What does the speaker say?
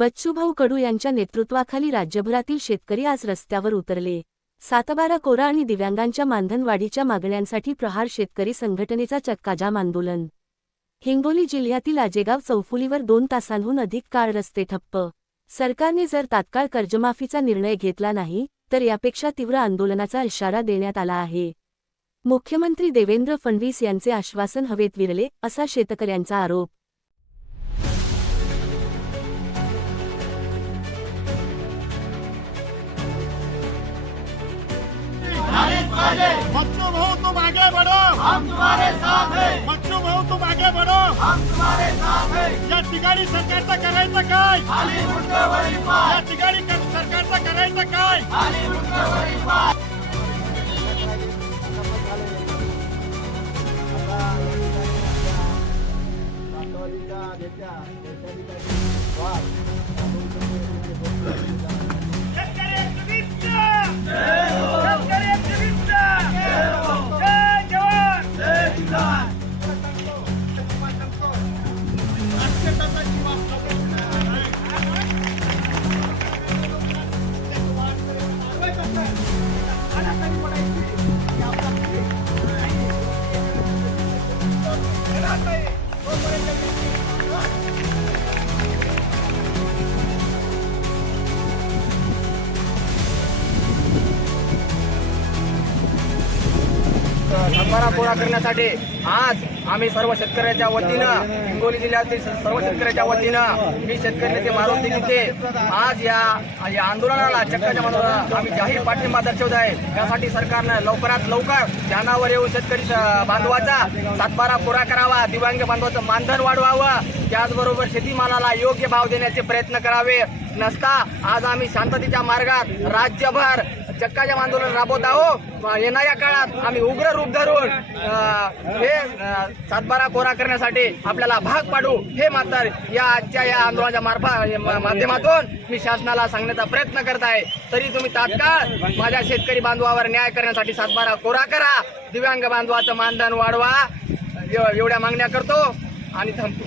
बच्चूभाऊ कडू यांच्या नेतृत्वाखाली राज्यभरातील शेतकरी आज रस्त्यावर उतरले. सातबारा कोरा आणि दिव्यांगांच्या मानधनवाढीच्या मागण्यांसाठी प्रहार शेतकरी संघटनेचा चक्काजाम आंदोलन. हिंगोली जिल्ह्यातील आजेगाव चौफुलीवर दोन तासांहून अधिक काळ रस्ते ठप्प. सरकारने जर तात्काळ कर्जमाफीचा निर्णय घेतला नाही तर यापेक्षा तीव्र आंदोलनाचा इशारा देण्यात आला आहे. मुख्यमंत्री देवेंद्र फडणवीस यांचे आश्वासन हवेत विरले असा शेतकऱ्यांचा आरोप. बच्चू भाऊ तुम आगे बढ़ो. हम तुम्हारे साथ है. बच्चू भाऊ तुम आगे बढ़ो. हम तुम्हारे साथ है. या ठिकाणी सरकारचं करायचं काय? या ठिकाणी कर- सरकारचं करायचं काय? शेतकरी Oh, my goodness. सातबारा करण्यासाठी आज आम्ही सर्व शेतकऱ्याच्या वतीनं हिंगोली जिल्ह्यातील सर्व शेतकऱ्याच्या वतीनं मी शेतकरी नेते मारुती गीते. आज या या आंदोलनाला चक्काच्या आंदोलनाला आम्ही जाहीर पाठिंबा दर्शवत आहे. त्यासाठी सरकारनं लवकरात लवकर ध्यानावर येऊन शेतकरी बांधवाचा सातबारा कोरा करावा दिव्यांग बांधवाचं मानधन वाढवावं. त्याचबरोबर शेतीमालाला योग्य भाव देण्याचे प्रयत्न करावे. नसता आज आम्ही शांततेच्या मार्गात राज्यभर चक्काजाम आंदोलन राबवत आहोत. येणाऱ्या काळात आम्ही उग्र रूप धरून हे सातबारा कोरा करण्यासाठी आपल्याला भाग पाडू. हे मात्र या आजच्या या आंदोलनाच्या मार्फत माध्यमातून मी शासनाला सांगण्याचा प्रयत्न करत आहे. तरी तुम्ही तात्काळ माझ्या शेतकरी बांधवावर न्याय करण्यासाठी सातबारा कोरा करा. दिव्यांग बांधवाचं मानधन वाढवा. एव- एवढ्या मागण्या करतो आणि थांबतो.